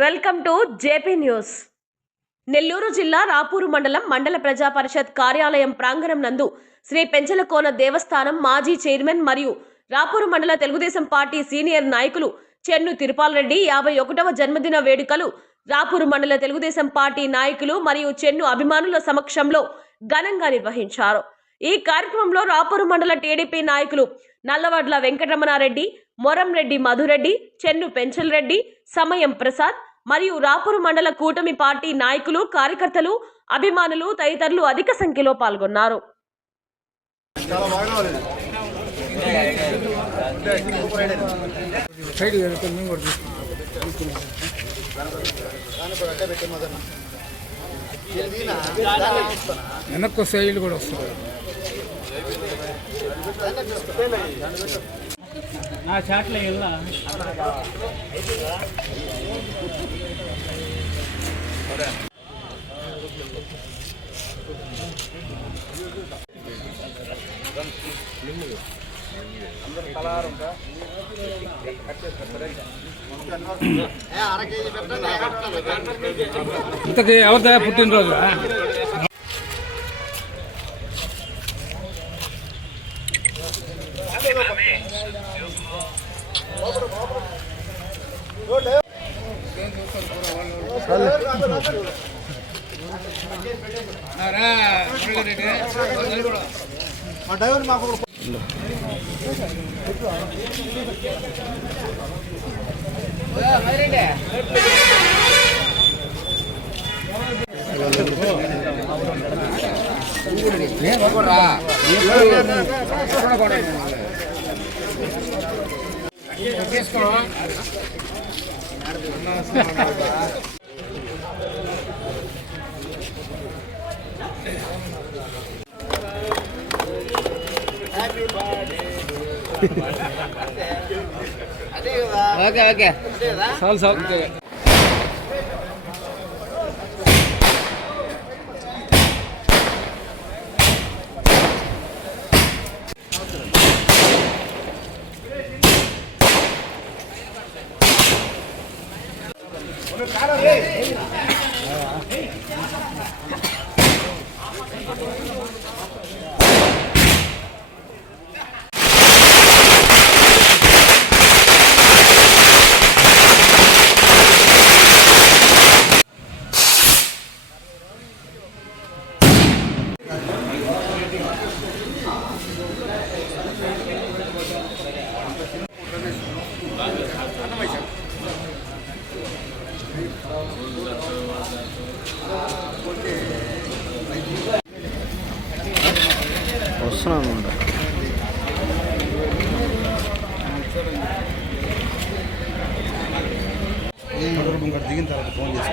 Welcome to JP news. Nellore జిల్లా రాపూరు మండలం మండల ప్రజా పరిషత్ కార్యాలయం ప్రాంగణం నందు శ్రీ పెంచలకోన దేవస్థానం మాజీ చైర్మన్ మరియు రాపూరు మండల తెలుగుదేశం పార్టీ సీనియర్ నాయకులు చెన్ను తిరుపాల్ రెడ్డి యాభై ఒకటవ జన్మదిన వేడుకలు రాపూరు మండల తెలుగుదేశం పార్టీ నాయకులు మరియు చెన్ను అభిమానుల సమక్షంలో ఘనంగా నిర్వహించారు. ఈ కార్యక్రమంలో రాపూరు మండల టీడీపీ నాయకులు నల్లవడ్ల వెంకటరమణారెడ్డి మొరంరెడ్డి మధురెడ్డి చెన్ను పెంచల్ రెడ్డి సమయం ప్రసాద్ మరియు రాపూరు మండల కూటమి పార్టీ నాయకులు కార్యకర్తలు అభిమానులు తదితరులు అధిక సంఖ్యలో పాల్గొన్నారు. వెనక్కి సైడ్ కూడా వస్తుంది. నా చాట్లో ఇలా ఇంతకి ఎవరిదా పుట్టినరోజు డ్రైవర్ మాకు ఒక ఓకే ఓకే. చాలు చాలు Gracias. కుటుంబం కూడా దిగిన తర్వాత ఫోన్ చేసి